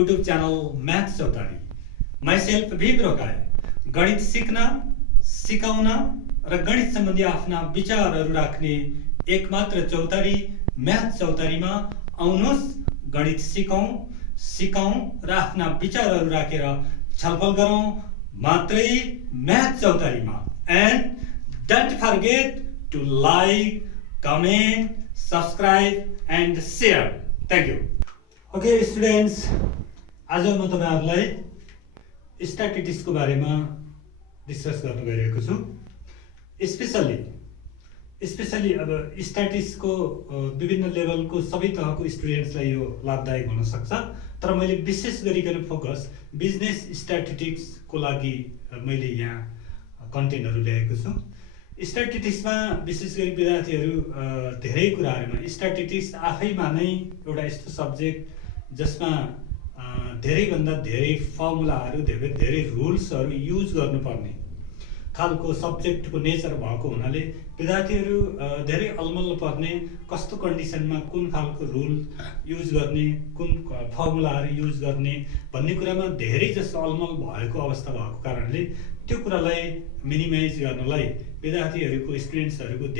YouTube channel Maths चौतारी. Myself Bhim Rogai. गणित सिक्न, सिकाउन र गणित सम्बन्धी आफ्ना विचारहरू राख्ने एकमात्र चौतारी म्याथ चौतारीमा आउनुहोस्, गणित सिकौं र आफ्ना विचारहरू राखेर छलफल गरौँ मात्रै म्याथ चौतारीमा. And don't forget to like, comment, subscribe and share. Thank you. Okay students, आज म तपाईहरुलाई स्ट्याटिस्टिक्स को बारेमा डिस्कस गर्न गइरहेको छु. स्पेशली अब स्ट्याटिस्टिक्स को विभिन्न लेभलको सबै तहको स्टुडेन्ट्सलाई यो लाभदायक हुन सक्छ, तर मैले विशेष गरिकन फोकस बिजनेस स्ट्याटिस्टिक्स को लागि मैले यहाँ कन्टेन्टहरु ल्याएको छु. स्ट्याटिस्टिक्समा विशेष गरी विद्यार्थीहरु धेरै कुराहरुमा स्ट्याटिस्टिक्स आफैमा नै एउटा यस्तो सब्जेक्ट जसमा धेरै भन्दा धेरै फर्मुलाहरु, धेरै रुल्सहरु युज गर्नुपर्ने खालको सब्जेक्टको नेचर भएको हुनाले विद्यार्थीहरु धेरै अलमल्ल पर्ने, कस्तो कन्डिसनमा कुन खालको रुल युज गर्ने, कुन फर्मुलाहरु युज गर्ने भन्ने कुरामा धेरै जसो अलमल भएको अवस्था भएको कारणले त्यो कुरालाई मिनिमाइज गर्नलाई विद्यार्थीहरुको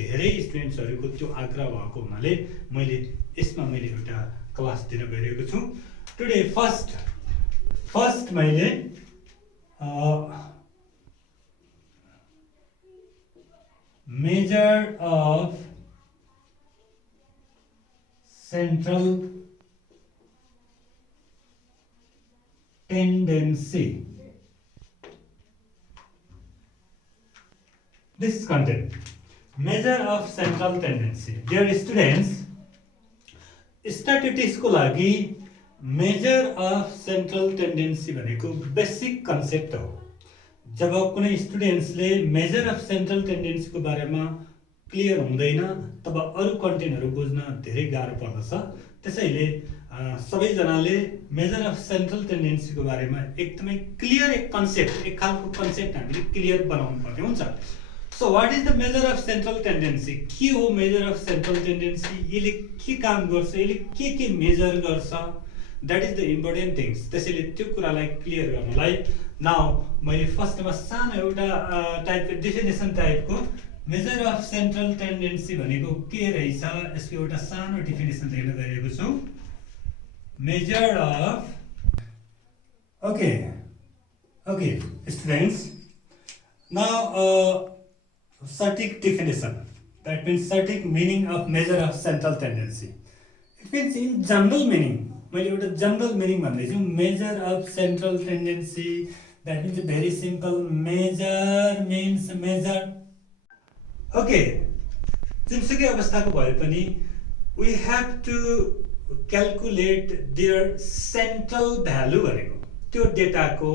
धेरै स्टुडेन्ट्सहरुको त्यो आग्रह भएको हुनाले मैले एउटा क्लास दिन गइरहेको छु. टुडे फर्स्ट मैले measure of central tendency. This content, measure of central tendency. Dear students, statistics को लागि measure of central tendency भनेको बेसिक कन्सेप्ट हो. जब कुनै स्टुडेन्ट्सले मेजर अफ सेन्ट्रल टेन्डेन्सी को बारेमा क्लियर हुँदैन तब अरु कन्टेन्टहरु बुझ्न धेरै गाह्रो पर्दछ. त्यसैले सबैजनाले मेजर अफ सेन्ट्रल टेन्डेन्सी को बारेमा एकदमै क्लियर एक खालको कन्सेप्ट हामीले क्लियर बनाउनु पर्ने हुन्छ. So what is the measure of central tendency? के हो मेजर अफ सेन्ट्रल टेन्डेन्सी? यसले के काम गर्छ? यसले के मेजर गर्छ? That is the important things. त्यसैले त्यो कुरालाई क्लियर गर्नलाई नाउ मैले फर्स्टमा सानो एउटा टाइपको डेफिनेसन टाइपको मेजर अफ सेन्ट्रल टेन्डेन्सी भनेको के रहेछ यसको एउटा सानो डेफिनेसन लेख्न गइरहेको छु. Measure of okay students, now static definition, that means static meaning of measure of central tendency. It means in general meaning, मैले एउटा जनरल मिनिङ भन्दै छु. Measure of central tendency, that means very simple. Measure means measure. Okay, जुनसुकै अवस्थाको भए पनि we have to calculate their central value भनेको त्यो डेटाको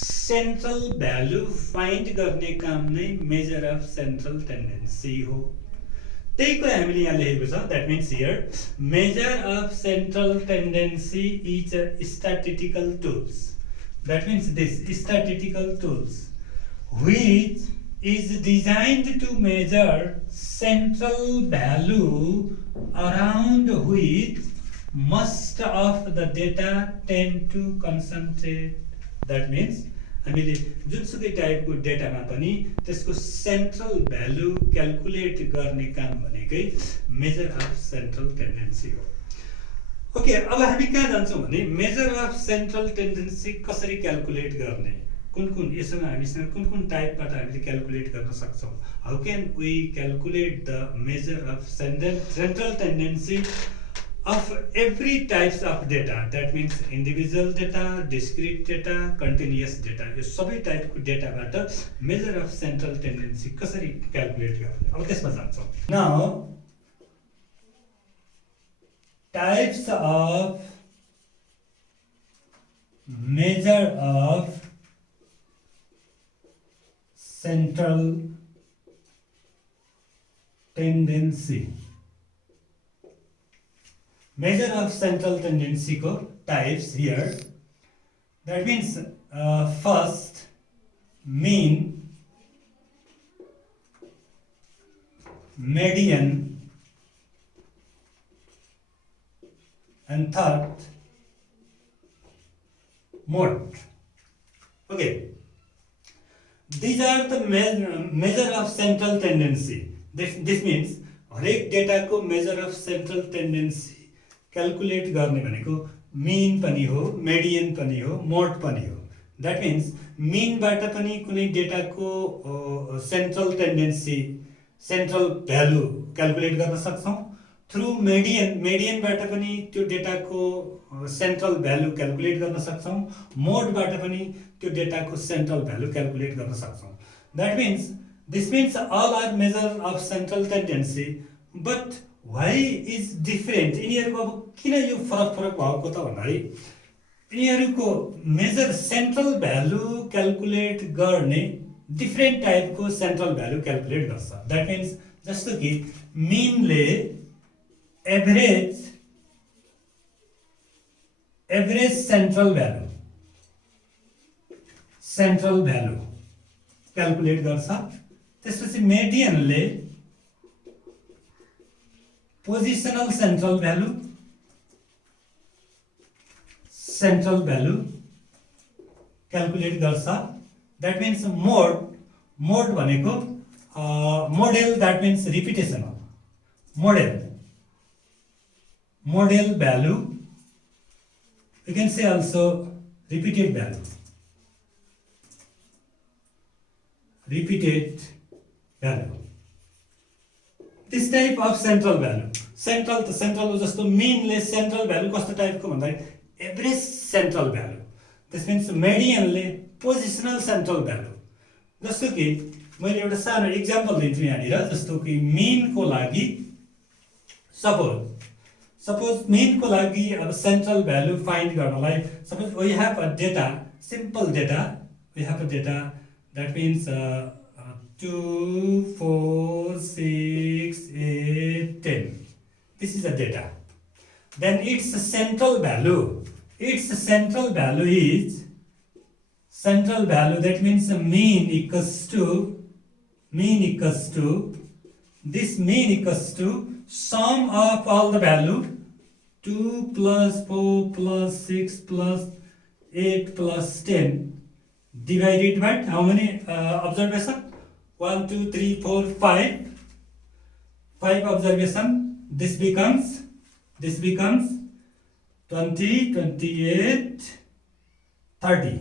सेन्ट्रल भ्यालु फाइन्ड गर्ने काम नै मेजर अफ सेन्ट्रल टेन्डेन्सी हो. त्यही कुरा हामीले यहाँ लेखेको छ. That means here measure of central tendency is a statistical tools. That means this statistical tools which is designed to measure central value around which most of the data tend to concentrate. That means हामीले जुनसुकै टाइपको डेटामा पनि त्यसको central value calculate गर्ने काम भनेकै measure of central tendency हो. Okay, अब हामी कहाँ जान्छौँ भने मेजर अफ सेन्ट्रल टेन्डेन्सी कसरी क्याल्कुलेट गर्ने, हामीसँग कुन टाइपबाट हामीले क्याल्कुलेट गर्न सक्छौँ. How can we calculate the measure of central tendency of every types of data, that means individual data, discrete data, continuous data. यो सबै टाइपको डेटाबाट मेजर अफ सेन्ट्रल टेन्डेन्सी कसरी क्याल्कुलेट गर्ने, अब त्यसमा जान्छौँ. Now types of major of central tendency. Measure of central tendency ko types here. That means first mean, median, and third mode. Okay. These are the measure of central tendency. This means हरेक डेटाको measure of central tendency calculate गर्ने भनेको mean पनि हो, median पनि हो, मोड पनि हो. द्याट मिन्स मिनबाट पनि कुनै डेटाको central tendency, central value calculate गर्न सक्छौँ. थ्रु मेडियनबाट पनि त्यो डेटाको सेन्ट्रल भ्यालु क्यालकुलेट गर्न सक्छौँ. मोडबाट पनि त्यो डेटाको सेन्ट्रल भ्यालु क्यालकुलेट गर्न सक्छौँ. That means this means all are measure of central tendency, but why is different? यिनीहरूको अब किन यो फरक भएको त भन्दाखेरि यिनीहरूको मेजर सेन्ट्रल भ्यालु क्यालकुलेट गर्ने डिफ्रेन्ट टाइपको सेन्ट्रल भ्यालु क्यालकुलेट गर्छ. द्याट मिन्स जस्तो कि मिनले एभरेज सेन्ट्रल भ्यालु क्यालकुलेट गर्छ. त्यसपछि मेडियनले पोजिसनल सेन्ट्रल भ्यालु क्यालकुलेट गर्छ. द्याट मिन्स मोड भनेको मोडेल, द्याट मिन्स रिपिटेसन हो. Model value, you can say also repeated value. This type of central value. Central जस्तो मिनले central value कस्तो टाइपको भन्दाखेरि average central value. This means मेडियनले positional central value. जस्तो कि मैले एउटा सानो इक्जाम्पल दिन्छु यहाँनिर. जस्तो कि मिनको लागि सपोज मिनको लागि अब सेन्ट्रल भ्यालु फाइन्ड गर्नलाई suppose we have a data, simple data. We have a data that means 2, 4, 6, 8, 10. This is a data. Then its central value is central that means mean equals to this mean equals to sum of all the value 2 plus 4 plus 6 plus 8 plus 10 divided by how many observation? 1, 2, 3, 4, 5 observation. This becomes 20, 28, 30.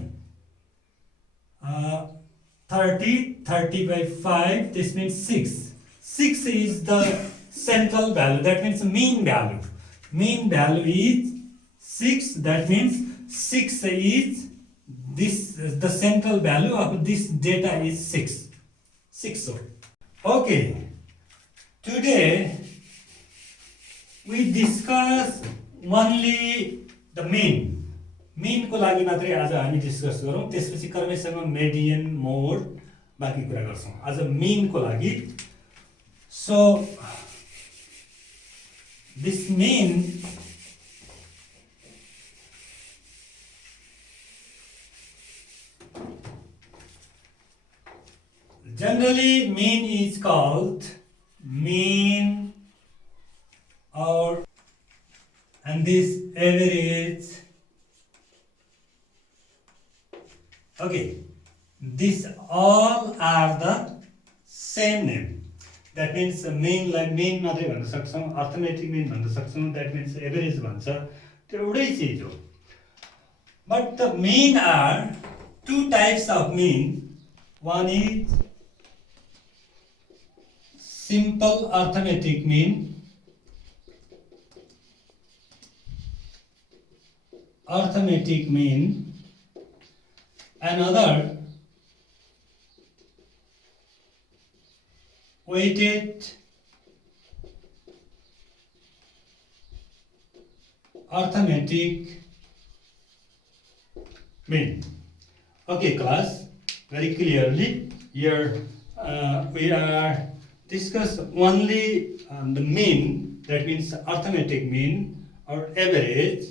30 by 5, this means 6. 6 is the central value, that means mean value. Mean value is 6, that means 6 is the central value of this data is 6. So okay, today we discuss only the mean को लागि मात्रै आज हामी discuss गरौँ. त्यसपछि क्रमशः median, मोड बाँकी कुरा गर्छौँ. आज mean को लागि. So this mean generally mean is called mean or and this average. Okay, these all are the same name. That means mean like mean मात्रै भन्न सक्छौँ, अर्थमेटिक mean भन्न सक्छौँ, that means average भन्छ. त्यो एउटै चीज हो. But the mean are two types of mean. One is simple arithmetic mean, another weighted arithmetic mean. Okay class, very clearly here we are discuss only the mean, that means arithmetic mean or average.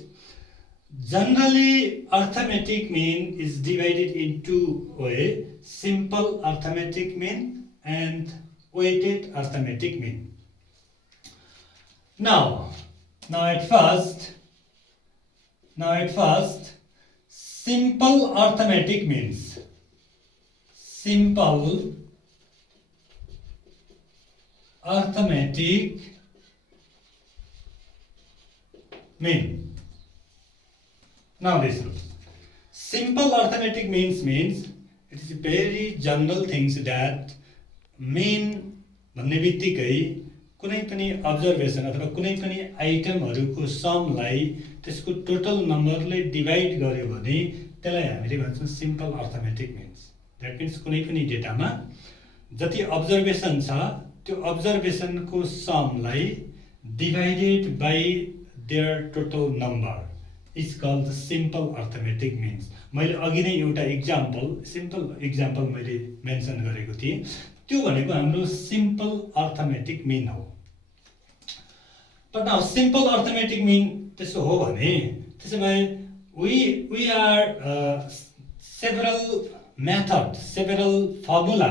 Generally arithmetic mean is divided in two ways: simple arithmetic mean and weighted arithmetic mean. Now at first simple arithmetic means simple arithmetic mean. Now this one. Simple arithmetic means it is very general things that mean भन्ने बित्तिकै कुनै पनि observation अथवा कुनै पनि आइटमहरुको समलाई त्यसको total नम्बरले divide गर्यो भने त्यसलाई हामीले भन्छौं simple arithmetic means. That means कुनै पनि डेटामा जति अब्जर्भेसन छ त्यो अब्जर्भेसनको समलाई divided by their total number is called the simple arithmetic means. मैले अघि नै एउटा सिम्पल एक्जाम्पल मैले मेन्सन गरेको थिएँ. त्यो भनेको हाम्रो सिम्पल अर्थमेटिक मिन हो. But now simple arithmetic mean त्यसो हो भने त्यसो भए we are several formula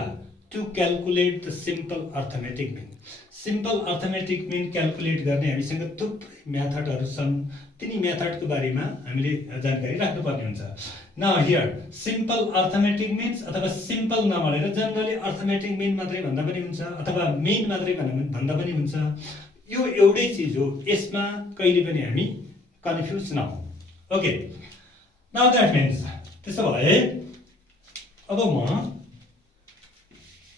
to calculate the simple arithmetic mean. Simple arithmetic mean calculate गर्ने हामीसँग थुप्रै मेथडहरु छन्. तिनी मेथडको बारेमा हामीले जानकारी राख्नुपर्ने हुन्छ. Now here simple arithmetic means अथवा simple नभनेर जनरली arithmetic mean मात्रै भन्दा पनि हुन्छ अथवा mean मात्रै भन्दा पनि हुन्छ. यो एउटै चीज हो. यसमा कहिले पनि हामी कन्फ्युज नहौं. ओके. नाउ दैट मीन्स त्यसो भए अब म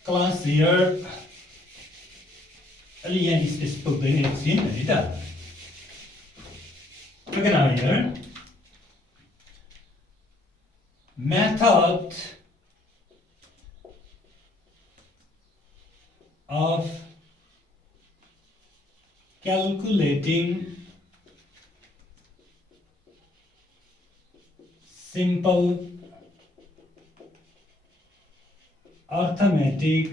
क्लास हियर अलि यहाँ स्पेस पुग्दैन एकछिन है त. Okay. Now here method of calculating simple arithmetic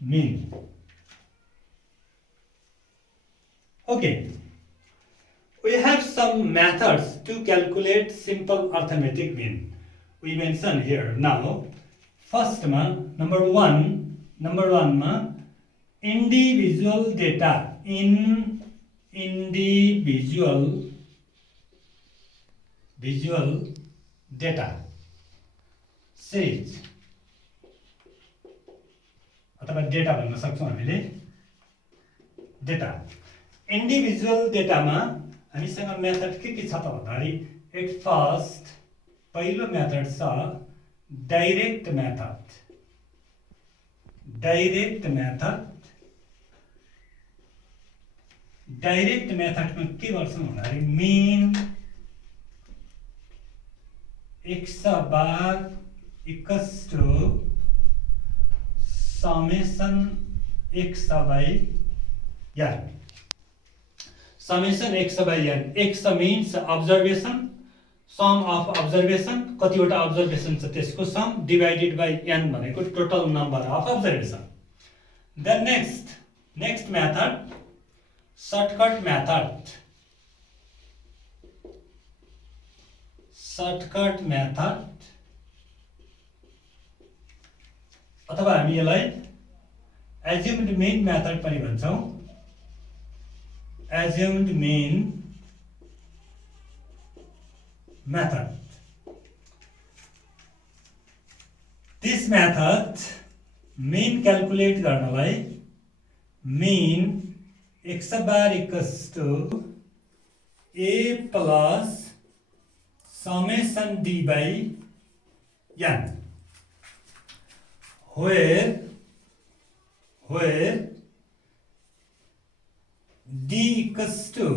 mean. Okay. We have some methods to calculate simple arithmetic mean. We mention here now. First one, number one ma individual data visual data series अथवा data भन्न सक्छौं हामीले. Data individual डेटामा हामीसँग method के छ त भन्दाखेरि at first पहिलो मेथड छ डाइरेक्ट मेथड. डाइरेक्ट मेथडमा के गर्छौं भन्दाखेरि mean x bar equals to summation x by n. Summation x by n. X means observation, sum of observation, कतिवटा observation छ त्यसको sum divided by n भनेको total number of observation. Then next method, shortcut method. Shortcut method अथवा हामी यसलाई assumed mean method पनि भन्छौं. Assumed mean method. This method mean calculate गर्नलाई mean x bar equals to a plus summation d by n, where d equals to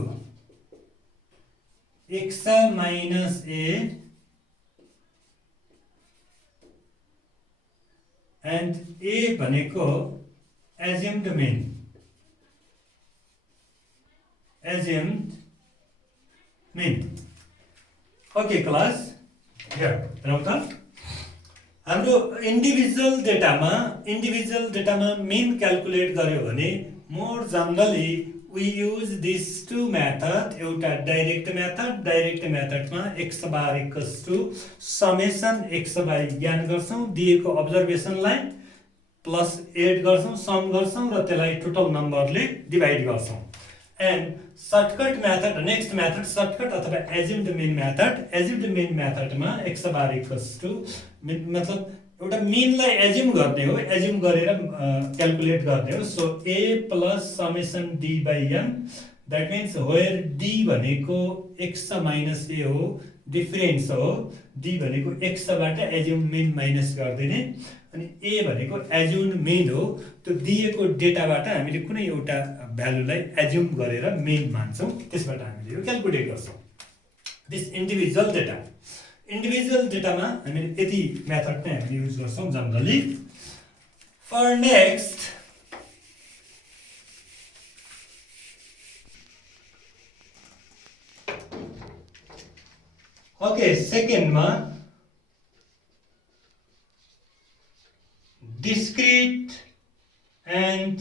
x minus a and a भनेको assumed mean. Okay class, here हाम्रो individual डेटामा mean calculate गर्यो भने more generally we use these two method. एउटा direct मेथडमा x bar equals to summation x by n गर्छौं. दिएको अब्जर्भेसनलाई plus add गर्छौं, sum गर्छौं र त्यसलाई टोटल नम्बरले डिवाइड गर्छौं. And shortcut method next method shortcut अथवा एज्युम्ड मिन मेथडमा x बार इक्वल्स टु मतलब एउटा मिनलाई एज्युम गर्ने हो, एज्युम गरेर क्याल्कुलेट गर्ने हो. So a plus summation d by n that means where d भनेको x माइनस a हो, डिफरेन्स हो. d भनेको x बाट एज्युम मिन माइनस गरिदिने अनि a भनेको एज्युम मिन हो. त्यो दिएको डेटाबाट हामीले कुनै एउटा भ्यालुलाई एज्युम गरेर मिन मान्छौँ, त्यसबाट हामीले यो क्याल्कुलेट गर्छौँ. दिस इन्डिभिजुअल डेटामा हामीले यति मेथड नै हामीले युज गर्छौँ जनरली. फर नेक्स्ट ओके सेकेन्डमा discrete and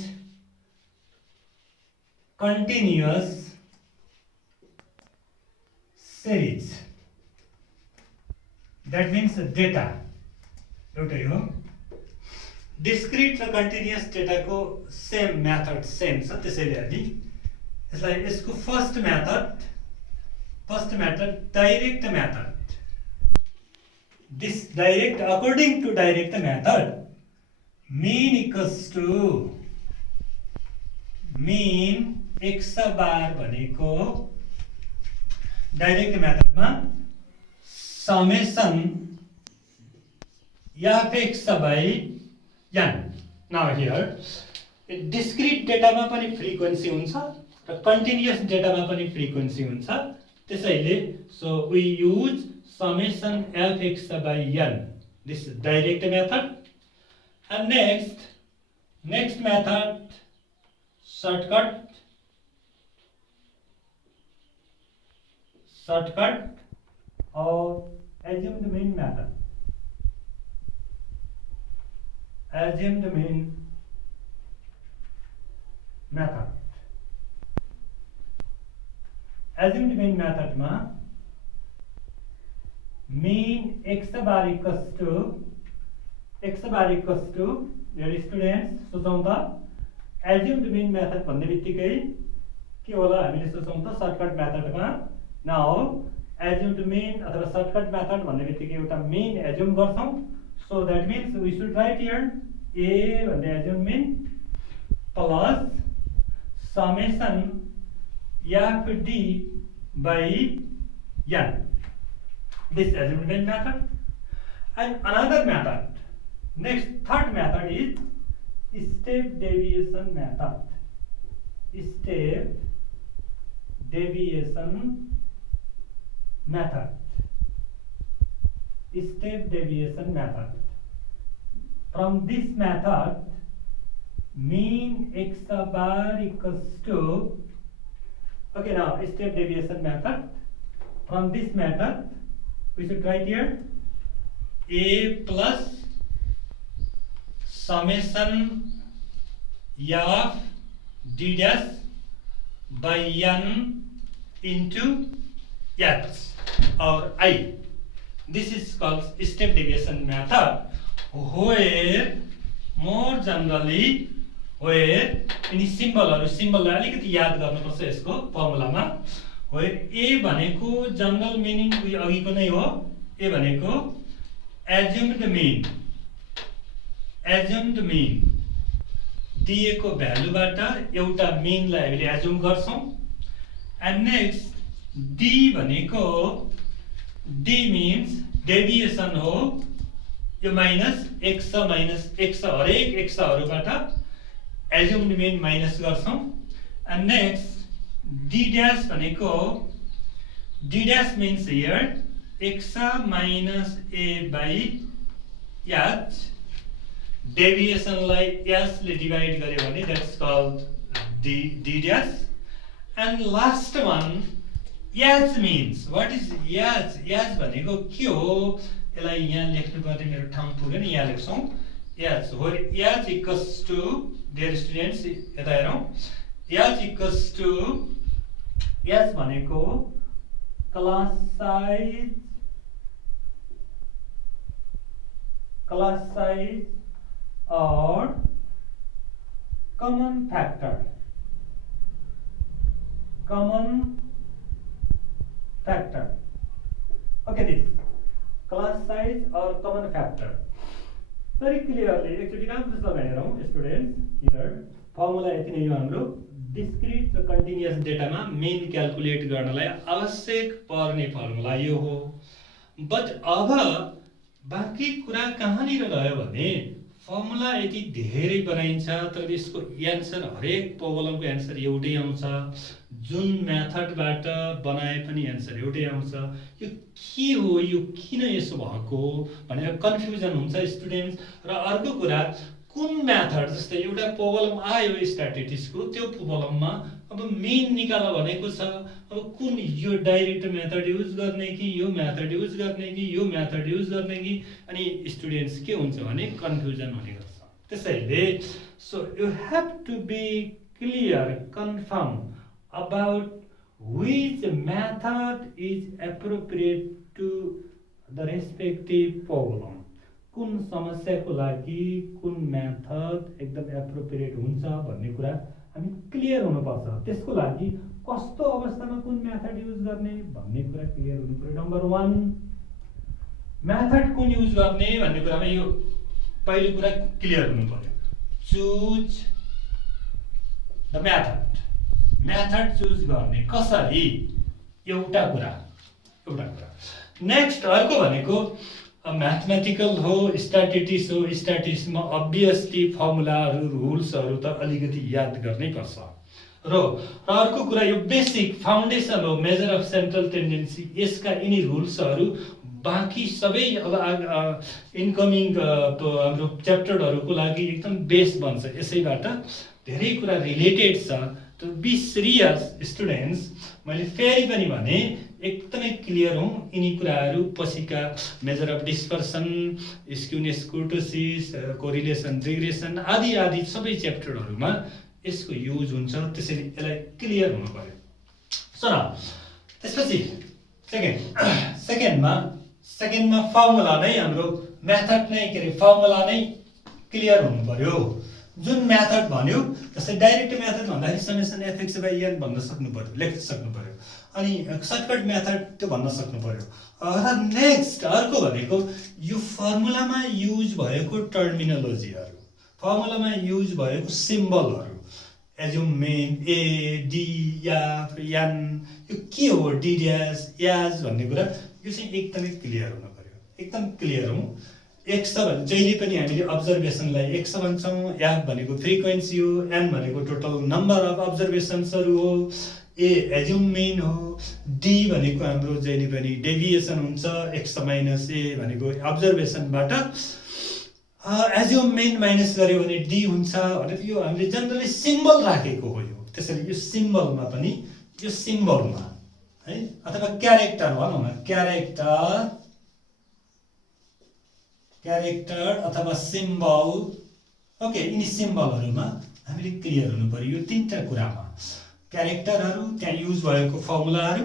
continuous series. That means data एउटै हो. डिस्क्रिट र कन्टिन्युअस डेटाको सेम मेथड सेम छ, त्यसैले हामी यसलाई यसको first method direct method. This direct according to direct method mean equals to mean x bar भनेको डाइरेक्ट मेथडमा summation f(x) by n. Now here discrete डेटामा पनि फ्रिक्वेन्सी हुन्छ र कन्टिन्युअस डेटामा पनि फ्रिक्वेन्सी हुन्छ, त्यसैले so we use summation f(x) by n. This direct method. And next method shortcut or assumed mean method. Assumed mean method मा mean x bar equals to your students सोचौं त assumed mean method भन्ने बित्तिकै के होला, हामीले सोचौं त shortcut मेथडमा. नाउ assumed mean अथवा सर्टकट मेथड भन्ने बित्तिकै एउटा mean एज्युम गर्छौं. So that means we should write here a भन्ने assumed mean plus summation fd by n. This assumed mean method. And another method, third method is step deviation method. From this method, mean x bar equals to, okay, now step deviation method. From this method, we should write here a plus summation f d dash by n into h or I. This is called step deviation method, where more generally where any सिम्बललाई अलिकति याद गर्नुपर्छ यसको फर्मुलामा. where a भनेको general meaning उही अघिको नै हो. a भनेको एज्युम्ड मिन दिएको भ्यालुबाट एउटा मिनलाई हामीले एज्युम गर्छौं. एन्ड नेक्स्ट d भनेको d मिन्स डेभिएसन हो, यो माइनस x हरेक x हरूबाट एज्युम्ड मिन माइनस गर्छौं. एन्ड नेक्स्ट d ड्याश भनेको d dash means here x minus a by h. डेभिएसनलाई h ले डिवाइड गर्यो भने that's called d dash. And last one h means what is h? h भनेको के हो, यसलाई यहाँ लेख्नु पर्ने मेरो ठाउँ पुगेन, यहाँ लेख्छौं h. where h equals to, dear students यता हेरौं, h equals to h भनेको class size or common factor common factor. Okay, this class size or common factor. Very clearly, actually राम्रोसँग हेरौँ स्टुडेन्ट्स, हियर फर्मुला यति नै हो हाम्रो discrete र कन्टिन्युअस डेटामा मेन क्याल्कुलेट गर्नलाई आवश्यक पर्ने फर्मुला यो हो। बट अब बाँकी कुरा कहाँनिर रह्यो भने फर्मुला यति धेरै बनाइन्छ तर यसको एन्सर हरेक प्रब्लमको एन्सर एउटै आउँछ, जुन मेथडबाट बनाए पनि एन्सर एउटै आउँछ। यो के हो, यो किन यसो भएको भनेर कन्फ्युजन हुन्छ स्टुडेन्ट्स। र अर्को कुरा कुन मेथड, जस्तै एउटा प्रब्लम आयो स्ट्याटिस्टिक्सको, त्यो प्रब्लममा अब मेन निकाल भनेको छ, अब कुन यो डाइरेक्ट मेथड युज गर्ने कि यो मेथड युज गर्ने कि यो मेथड युज गर्ने कि, अनि स्टुडेन्ट्स के हुन्छ भने कन्फ्युजन हुने गर्छ। त्यसैले so you have to be clear, confirm about which method is appropriate to the respective problem. कुन समस्याको लागि कुन मेथड एकदम एप्रोप्रिएट हुन्छ भन्ने कुरा हामी क्लियर हुनुपर्छ। त्यसको लागि कस्तो अवस्थामा कुन मेथड युज गर्ने भन्ने कुरा क्लियर हुनु पर्यो। नम्बर 1, मेथड कुन युज गर्ने भन्ने कुरामा यो पहिलो कुरा क्लियर हुनु पर्यो। चुज द मेथड चुज गर्ने कसरी, एउटा कुरा। नेक्स्ट अर्को भनेको म्याथमेटिकल हो, स्ट्याटिस्टिक्स हो, स्ट्याटिस्टिक्समा अभियसली फर्मुलाहरू रुल्सहरू त अलिकति याद गर्नै पर्छ। र अर्को कुरा यो बेसिक फाउन्डेसन हो मेजर अफ सेन्ट्रल टेन्डेन्सी, यसका यिनी रुल्सहरू बाँकी सबै अब इनकमिङ हाम्रो च्याप्टरहरूको लागि एकदम बेस बन्छ। यसैबाट धेरै कुरा रिलेटेड छ। तो बी सिरियस स्टुडेन्ट्स, मैले फेरि पनि भने एकदमै क्लियर हौँ। यिनी कुराहरू पछिका measure of dispersion, skewness कुर्टोसिस, correlation regression आदि आदि सबै च्याप्टरहरूमा यसको युज हुन्छ। त्यसैले यसलाई क्लियर हुनु पर्यो। सर त्यसपछि सेकेन्डमा फर्मुला नै हाम्रो मेथड नै के अरे फर्मुला नै क्लियर हुनु पर्यो। जुन मेथड भन्यो, जस्तै डाइरेक्ट मेथड भन्दाखेरि समेसन एफएक्स बाई एन भन्न सक्नु पर्यो, लेख्न सक्नु पर्यो। अनि सर्टकट मेथड त्यो भन्न सक्नु पर्यो। र नेक्स्ट अर्को भनेको यो फर्मुलामा युज भएको टर्मिनोलोजीहरू, फर्मुलामा युज भएको सिम्बलहरू, assume mean, A, D, F, N, यो के हो, डी ड्यास, एज भन्ने कुरा यो चाहिँ एकदमै क्लियर हुनु पर्यो। एकदम क्लियर हौँ। एक्स भने जहिले पनि हामीले अब्जर्भेसनलाई एक्स भन्छौँ, एफ भनेको फ्रिक्वेन्सी हो, एन भनेको टोटल नम्बर अफ अब्जर्भेसन्सहरू हो, ए एज्युम मेन हो, डी भनेको हाम्रो जहिले पनि डेभिएसन हुन्छ, एक्स माइनस ए भनेको अब्जर्भेसनबाट एज्युम मेन माइनस गऱ्यो भने डी हुन्छ भनेर यो हामीले जनरली सिम्बल राखेको हो। यो त्यसैले यो सिम्बलमा पनि यो सिम्बलमा है अथवा क्यारेक्टर भनौँ न, क्यारेक्टर अथवा सिम्बल, ओके, यिनी सिम्बलहरूमा हामीले क्लियर हुनु पर्यो। यो तीनटा कुरामा क्यारेक्टरहरू, त्यहाँ युज भएको फर्मुलाहरू,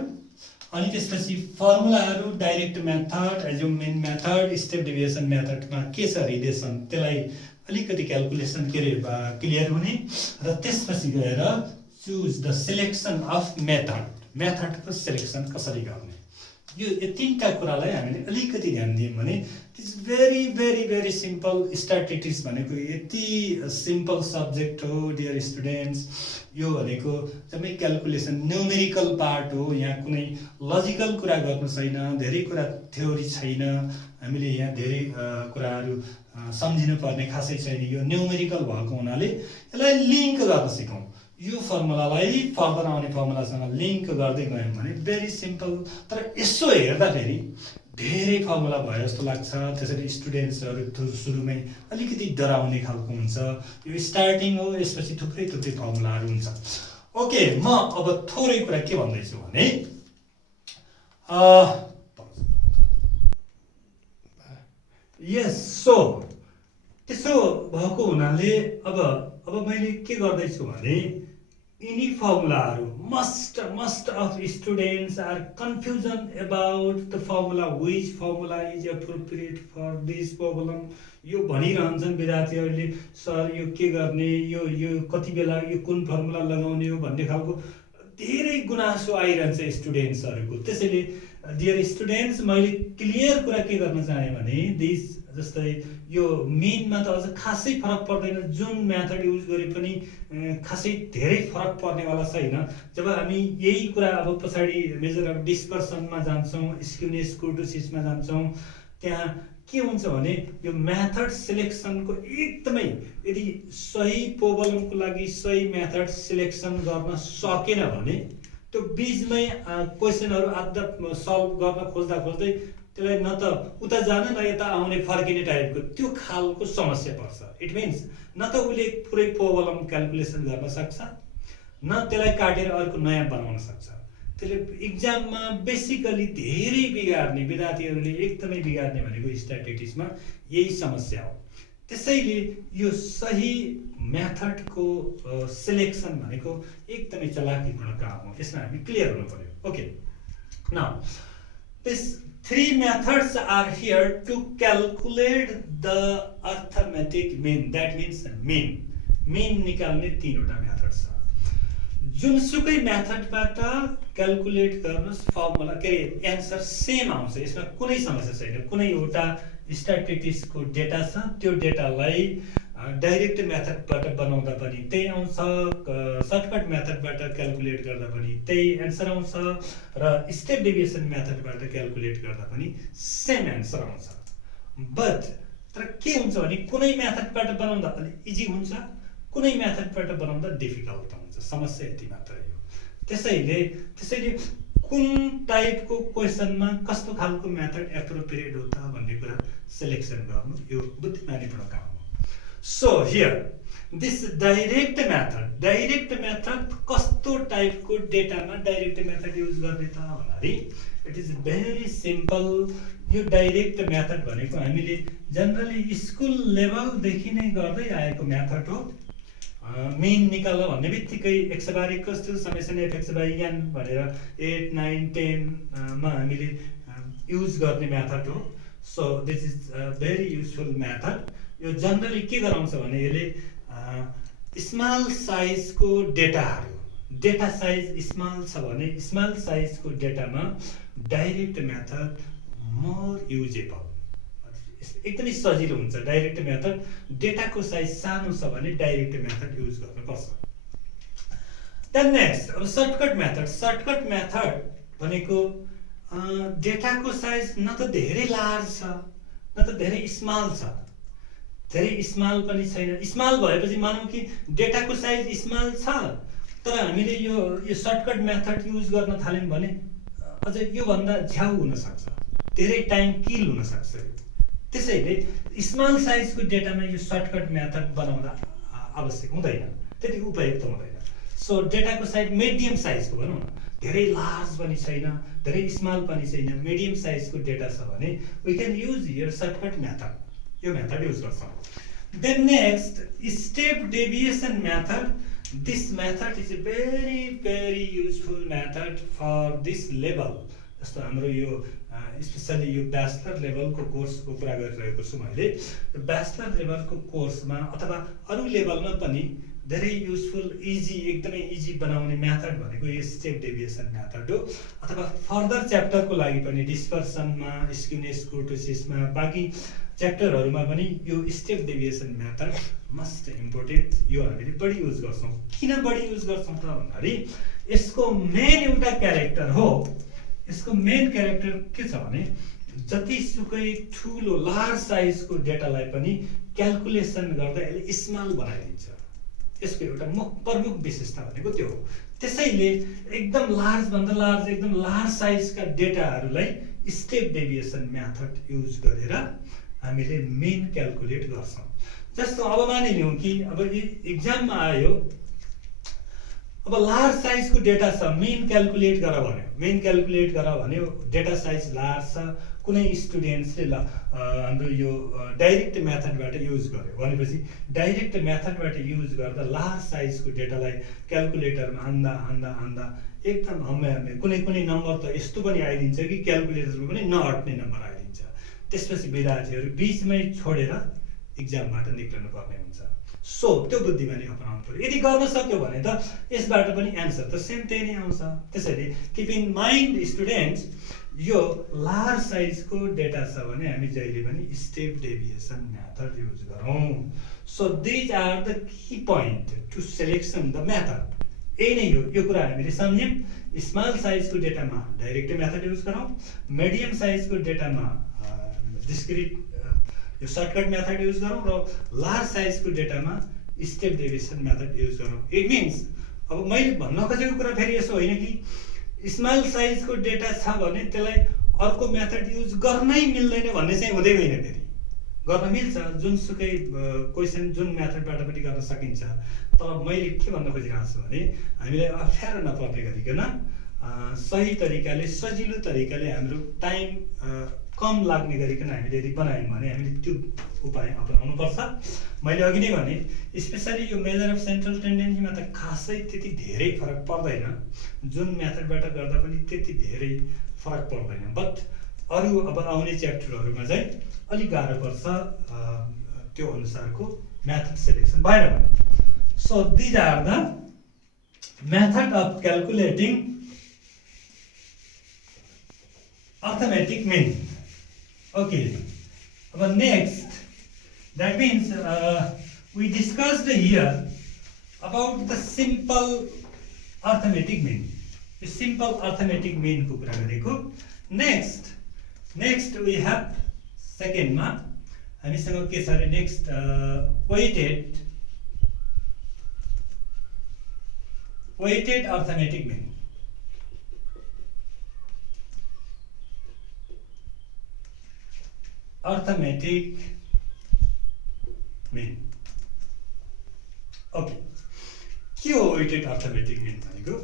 अनि त्यसपछि फर्मुलाहरू, direct method, assume mean method, step deviation मेथडमा के छ रिलेसन, त्यसलाई अलिकति क्याल्कुलेसन के अरे क्लियर हुने। र त्यसपछि गएर चुज द सिलेक्सन अफ मेथडको सिलेक्सन कसरी गर्ने, यो तीनटा कुरालाई हामीले अलिकति ध्यान दियौँ भने it is very very very simple. Statistics भनेको यति सिम्पल सब्जेक्ट हो डियर स्टुडेन्ट्स। यो भनेको जम्मै क्याल्कुलेसन न्युमेरिकल पार्ट हो। यहाँ कुनै लजिकल कुरा गर्नु छैन, धेरै कुरा थ्योरी छैन, हामीले यहाँ धेरै कुराहरू सम्झिनु पर्ने खासै छैन। यो न्युमेरिकल भएको हुनाले यसलाई लिङ्क गर्न सिकौँ। यो फर्मुलालाई फर्दर आउने फर्मुलासँग लिङ्क गर्दै गयौँ भने भेरी सिम्पल। तर यसो हेर्दाखेरि धेरै फर्मुला भयो जस्तो लाग्छ। त्यसरी स्टुडेन्ट्सहरू सुरुमै अलिकति डराउने खालको हुन्छ। यो स्टार्टिङ हो, यसपछि थुप्रै फर्मुलाहरू हुन्छ। ओके, म अब थोरै कुरा के भन्दैछु भने यस, सो त्यसो भएको हुनाले अब मैले के गर्दैछु भने यिनी फर्मुलाहरू most of students are confusion about the formula, which formula is appropriate for this problem। यो भनिरहन्छन् विद्यार्थीहरूले, सर यो के गर्ने, यो कति बेला यो कुन फर्मुला लगाउने हो भन्ने खालको धेरै गुनासो आइरहन्छ स्टुडेन्ट्सहरूको। त्यसैले डियर स्टुडेन्ट्स, मैले क्लियर कुरा के गर्न चाहेँ भने जस्तै यो मेनमा त अझ खासै फरक पर्दैन, जुन मेथड युज गरे पनि खासै धेरै फरक पर्नेवाला छैन। जब हामी यही कुरा अब पछाडि मेजर अफ डिस्पर्सनमा जान्छौँ, स्क्युनेस कुर्टोसिसमा जान्छौँ, त्यहाँ के हुन्छ भने यो मेथड सिलेक्सनको एकदमै यदि सही प्रोब्लमको लागि सही मेथड सिलेक्सन गर्न सकेन भने त्यो बिचमै क्वेसनहरू आधा सल्भ गर्न खोज्दा खोज्दै त्यसलाई न त उता जान न यता आउने फर्किने टाइपको त्यो खालको समस्या पर्छ। इट मिन्स न त उसले पुरै प्रोब्लम क्यालकुलेसन गर्न सक्छ, न त्यसलाई काटेर अर्को नयाँ बनाउन सक्छ। त्यसले इक्जाममा बेसिकली धेरै बिगार्ने, विद्यार्थीहरूले एकदमै बिगार्ने भनेको स्ट्याटिस्टिक्समा यही समस्या हो। त्यसैले यो सही मेथडको सिलेक्सन भनेको एकदमै चलाकीपूर्ण काम हो, यसमा हामी क्लियर हुनु पर्यो। Okay, now this 3 methods are here to calculate the arithmetic mean, that means mean निकाल्ने 3 वटा मेथड छ। जुनसुकै मेथडबाट क्यालकुलेट गर्नुस् फर्मुला के एन्सर सेम आउँछ, यसमा कुनै समस्या छैन। कुनै एउटा स्ट्याटिस्टिक्सको डेटा छ, त्यो डेटालाई डाइरेक्ट मेथडबाट बनाउँदा पनि त्यही आउँछ, सर्टकट मेथडबाट क्यालकुलेट गर्दा पनि त्यही एन्सर आउँछ, र स्टेप डेभिएसन मेथडबाट क्यालकुलेट गर्दा पनि सेम एन्सर आउँछ। बट तर के हुन्छ भने कुनै मेथडबाट बनाउँदा अलि इजी हुन्छ, कुनै मेथडबाट बनाउँदा डिफिकल्ट हुन्छ। समस्या यति मात्रै हो। त्यसैले कुन टाइपको क्वेसनमा कस्तो खालको मेथड एप्रोप्रिएट हो त भन्ने कुरा सिलेक्सन गर्नु यो बुद्धिमानीपूर्ण काम हो। So here this direct method कस्तो टाइपको डेटामा डाइरेक्ट मेथड युज गर्ने त भन्दाखेरि इट इज भेरी सिम्पल। यो डाइरेक्ट मेथड भनेको हामीले जनरली स्कुल लेभलदेखि नै गर्दै आएको मेथड हो। मेन निकाल भन्ने बित्तिकै x bar equals to summation f x by n भनेर 8, 9, 10 मा हामीले युज गर्ने मेथड हो। So this is very useful method. यो जनरली के गराउँछ भने यसले स्मल साइजको डेटा साइज स्मल छ भने स्मल साइजको डेटामा डाइरेक्ट मेथड मोर युजेबल, एकदमै सजिलो हुन्छ। डाइरेक्ट मेथड डेटाको साइज सानो छ भने डाइरेक्ट मेथड युज गर्नुपर्छ। देन नेक्स्ट अब सर्टकट मेथड भनेको डेटाको साइज न त धेरै लार्ज छ न त धेरै स्मल छ, धेरै स्मल पनि छैन। स्मल भएपछि मानौँ कि डेटाको साइज स्मल छ तर हामीले यो सर्टकट मेथड युज गर्न थाल्यौँ भने अझ योभन्दा झ्याउ हुनसक्छ, धेरै टाइम किल हुनसक्छ। त्यसैले स्मल साइजको डेटामा यो सर्टकट मेथड बनाउँदा आवश्यक हुँदैन, त्यति उपयुक्त हुँदैन। सो डेटाको साइज मिडियम साइजको भनौँ न, धेरै लार्ज पनि छैन धेरै स्मल पनि छैन, मिडियम साइजको डेटा छ भने we can use here shortcut method, यो मेथड युज गर्छौँ। Then next step deviation method. This method is a very useful method for this level। जस्तो हाम्रो यो स्पेसली यो ब्याचलर लेभलको कोर्सको कुरा गरिरहेको छु मैले। ब्याचलर लेभलको कोर्समा अथवा अरू लेभलमा पनि धेरै युजफुल एकदमै इजी बनाउने मेथड भनेको यो स्टेप डेभिएसन मेथड हो। अथवा फर्दर च्याप्टरको लागि पनि डिस्पर्सनमा, स्क्युनेस कुर्टोसिसमा, बाँकी च्याप्टरहरूमा पनि यो step deviation method must important. यो हामीले बढी युज गर्छौँ। किन बढी युज गर्छौँ त भन्दाखेरि यसको मेन एउटा क्यारेक्टर हो। यसको मेन क्यारेक्टर के छ भने जतिसुकै ठुलो लार्ज साइजको डेटालाई पनि क्यालकुलेसन गर्दा यसले स्मल बनाइदिन्छ। यसको एउटा प्रमुख विशेषता भनेको त्यो हो। त्यसैले एकदम लार्ज भन्दा लार्ज एकदम लार्ज साइजका डेटाहरूलाई स्टेप डेभिएसन मेथड युज गरेर हामीले मेन क्यालकुलेट गर्छौँ। जस्तो अब मानिलिउँ कि अब इक्जाममा आयो, अब लार्ज साइजको डेटा छ, मेन क्यालकुलेट गर भन्यो, डेटा साइज लार्ज छ, कुनै स्टुडेन्ट्सले हाम्रो यो डाइरेक्ट मेथडबाट युज गर्यो भनेपछि डाइरेक्ट मेथडबाट युज गर्दा लार्ज साइजको डेटालाई क्यालकुलेटरमा हान्दा एकदम हम्मे कुनै नम्बर त यस्तो पनि आइदिन्छ कि क्यालकुलेटरमा पनि नअट्ने नम्बर आइदिन्छ। त्यसपछि विद्यार्थीहरू बिचमै छोडेर इक्जामबाट निक्लनु पर्ने हुन्छ। सो त्यो बुद्धिमानी अपनाउनु पर्यो। यदि गर्न सक्यो भने त यसबाट पनि एन्सर त सेम त्यही नै आउँछ। त्यसैले किप इन माइन्ड स्टुडेन्ट्स, यो लार्ज साइजको डेटा छ भने हामी जहिले पनि स्टेप डेभिएसन मेथड युज गरौँ। So these are the key point to selection the method. यही नै हो, यो कुरा हामीले सम्झ्यौँ। स्मल साइजको डेटामा डाइरेक्ट मेथड युज गरौँ, मिडियम साइजको डेटामा डिस्क्रिट यो सर्टकट मेथड युज गरौँ, र लार्ज साइजको डेटामा स्टेप डेभिएसन मेथड युज गरौँ। इट मिन्स अब मैले भन्न खोजेको कुरा फेरि यसो होइन कि स्मल साइजको डेटा छ भने त्यसलाई अर्को मेथड युज गर्नै मिल्दैन भन्ने चाहिँ हुँदै होइन। फेरि गर्न मिल्छ, जुनसुकै क्वेसन जुन मेथडबाट पनि गर्न सकिन्छ। तर मैले के भन्न खोजिरहेको छु भने हामीलाई अप्ठ्यारो नपर्ने गरिकन सही तरिकाले सजिलो तरिकाले हाम्रो टाइम कम लाग्ने गरिकन हामीले यदि बनायौँ भने हामीले त्यो उपाय अपनाउनु पर्छ। मैले अघि नै भने स्पेसली यो मेजर अफ सेन्ट्रल टेन्डेन्सीमा त खासै त्यति धेरै फरक पर्दैन, जुन मेथडबाट गर्दा पनि त्यति धेरै फरक पर्दैन। बट अरू अब आउने च्याप्टरहरूमा चाहिँ अलिक गाह्रो पर्छ त्यो अनुसारको मेथड सेलेक्सन भएन भने। So these are the method of calculating arithmetic mean. Okay, but next, that means we discussed here about the simple arithmetic mean. The simple arithmetic mean को कुरा गरेको। Next we have second मा हामीसँग के छ अरे next weighted arithmetic mean। Arithmetic mean. Okay, के हो वेटेड अर्थमेटिक मीन भनेको?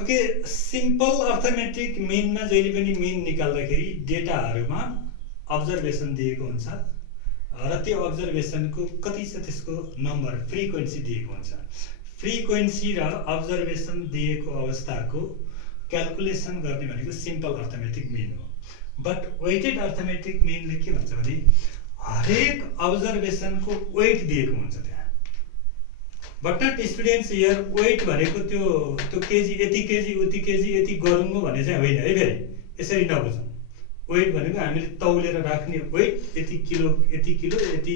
ओके, सिम्पल अर्थमेटिक मीनमा जहिले पनि मीन निकाल्दाखेरि डेटाहरूमा अब्जर्भेसन दिएको हुन्छ र त्यो अब्जर्भेसनको कति छ त्यसको नम्बर फ्रिक्वेन्सी दिएको हुन्छ। फ्रिक्वेन्सी र अब्जर्भेसन दिएको अवस्थाको क्यालकुलेसन गर्ने भनेको सिम्पल अर्थमेटिक मीन हो। बट वेटेड अर्थमेटिक मीनले के भन्छ भने हरेक अब्जर्भेसनको वेट दिएको हुन्छ त्यहाँ। But not students here weight भनेको त्यो केजी यति केजी उति केजी यति गरौँ भने चाहिँ होइन है। फेरि यसरी नबुझौँ। वेट भनेको हामीले तौलेर राख्ने वेट यति किलो यति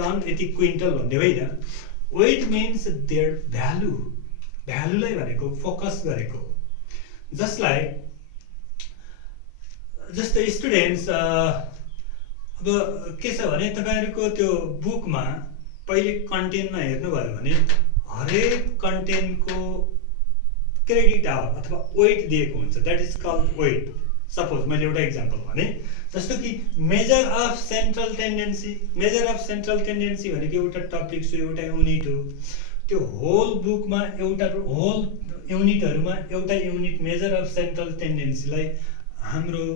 टन यति क्विन्टल भन्ने होइन। वेट मिन्स देयर भ्यालुलाई भनेको फोकस गरेको। जस्तै स्टुडेन्ट्स अब के छ भने तपाईँहरूको त्यो बुकमा पहिले कन्टेन्टमा हेर्नुभयो भने हरेक कन्टेन्टको क्रेडिट आवर अथवा वेट दिएको हुन्छ। That is called weight. Suppose मैले एउटा इक्जाम्पल भने जस्तो कि मेजर अफ सेन्ट्रल टेन्डेन्सी भनेको एउटा टपिक हो, एउटा युनिट हो। त्यो होल बुकमा होल युनिटहरूमा एउटा युनिट मेजर अफ सेन्ट्रल टेन्डेन्सीलाई हाम्रो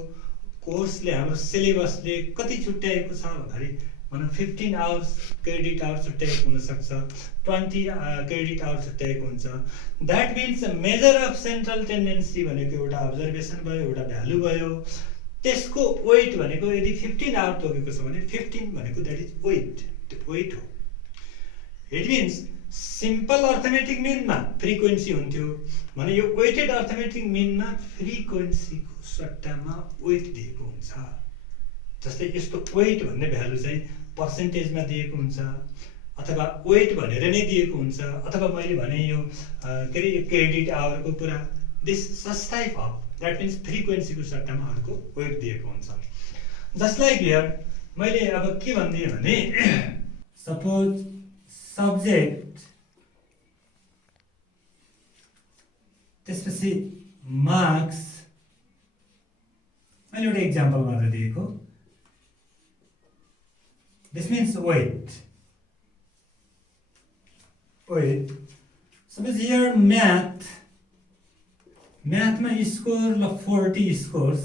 कोर्सले हाम्रो सिलेबसले कति छुट्याएको छ भन्दाखेरि भनौँ 15 आवर्स क्रेडिट आवर छुट्याएको हुनसक्छ, 20 क्रेडिट आवर छुट्याएको हुन्छ। That means major of central tendency भनेको एउटा अब्जर्भेसन भयो, एउटा भ्यालु भयो। त्यसको वेट भनेको यदि 15 आवर तोकेको छ भने 15 भनेको द्याट इज वेट, त्यो वेट हो। इट मिन्स सिम्पल अर्थमेटिक मिनमा फ्रिक्वेन्सी हुन्थ्यो भने यो वेटेड अर्थमेटिक मिनमा फ्रिक्वेन्सीको सट्टामा वेट दिएको हुन्छ। जस्तै यस्तो वेट भन्ने भ्यालु चाहिँ पर्सेन्टेजमा दिएको हुन्छ अथवा वेट भनेर नै दिएको हुन्छ, अथवा मैले भने यो के अरे यो क्रेडिट आवरको कुरा this such type of that means फ्रिक्वेन्सीको सट्टामा अर्को वेट दिएको हुन्छ। जस्ट लाइक हियर मैले अब के भनिदिएँ भने सपोज सब्जेक्ट त्यसपछि मार्क्स, मैले एउटा इक्जाम्पल मात्र दिएको। This means weight. Suppose here म्याथमा स्कोर ल 40 स्कोर्स,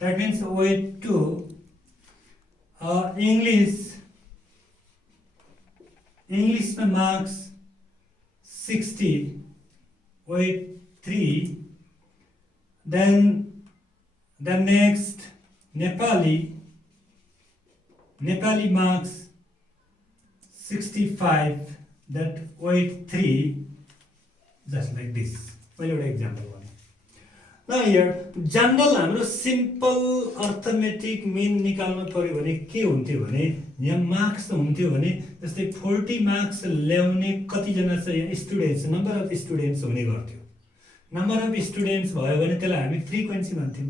द्याट मिन्स वेट 2। इङ्ग्लिसमा marks 60, weight 3। Then next Nepali marks 65 that weight 3, just like this. मैले एउटा इक्जाम्पल भने ल हियर जनरल हाम्रो सिम्पल अर्थमेटिक मिन निकाल्नु पर्यो भने के हुन्थ्यो भने यहाँ मार्क्स हुन्थ्यो भने जस्तै 40 मार्क्स ल्याउने कतिजना चाहिँ स्टुडेन्ट्स नम्बर अफ स्टुडेन्ट्स हुने गर्थ्यो नम्बर अफ स्टुडेन्ट्स भयो भने त्यसलाई हामी फ्रिक्वेन्सी भन्थ्यौँ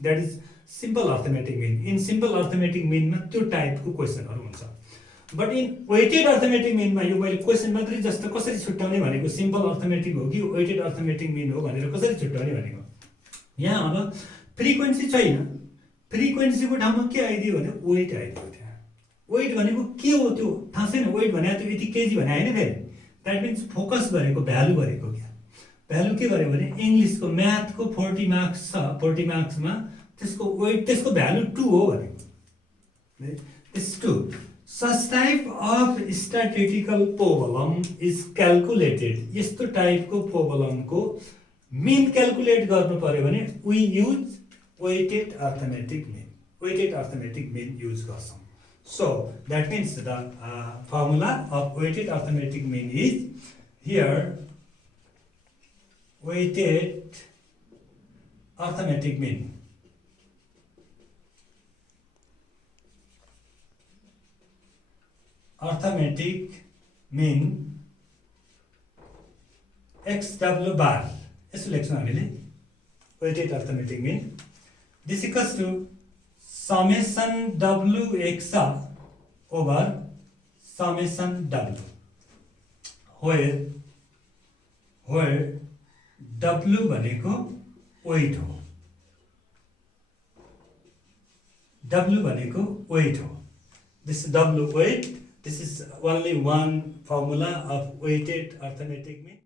that is simple arithmetic mean in simple arithmetic मिनमा त्यो टाइपको क्वेसनहरू हुन्छ बट इन वेटेड अर्थमेटिक मिनमा यो मैले क्वेसन मात्रै जस्तो कसरी छुट्याउने भनेको सिम्पल अर्थमेटिक हो कि वेटेड अर्थमेटिक मिन हो भनेर कसरी छुट्याउने भनेको यहाँ अब फ्रिक्वेन्सी छैन फ्रिक्वेन्सीको ठाउँमा के आइदियो भने वेट आइदियो त्यहाँ वेट भनेको के हो त्यो थाहा छैन वेट भने त यति केजी भने होइन फेरि द्याट मिन्स फोकस गरेको भ्यालु गरेको क्या भ्यालु के गर्यो भने इङ्ग्लिसको म्याथको 40 मार्क्स छ 40 मार्क्समा त्यसको वेट त्यसको भ्यालु 2 हो भनेको this 2 such type of statistical problem is calculated यस्तो टाइपको प्रोब्लमको मिन क्याल्कुलेट गर्नु पर्यो भने we use weighted arithmetic mean use गर्छौं so that means the formula of weighted arithmetic mean is here weighted arithmetic mean arithmetic mean xw bar यसो लेख्छौं हामीले weighted arithmetic mean this equals to summation wx over summation w where w भनेको weight हो w भनेको weight हो this w weight this is only one formula of weighted arithmetic mean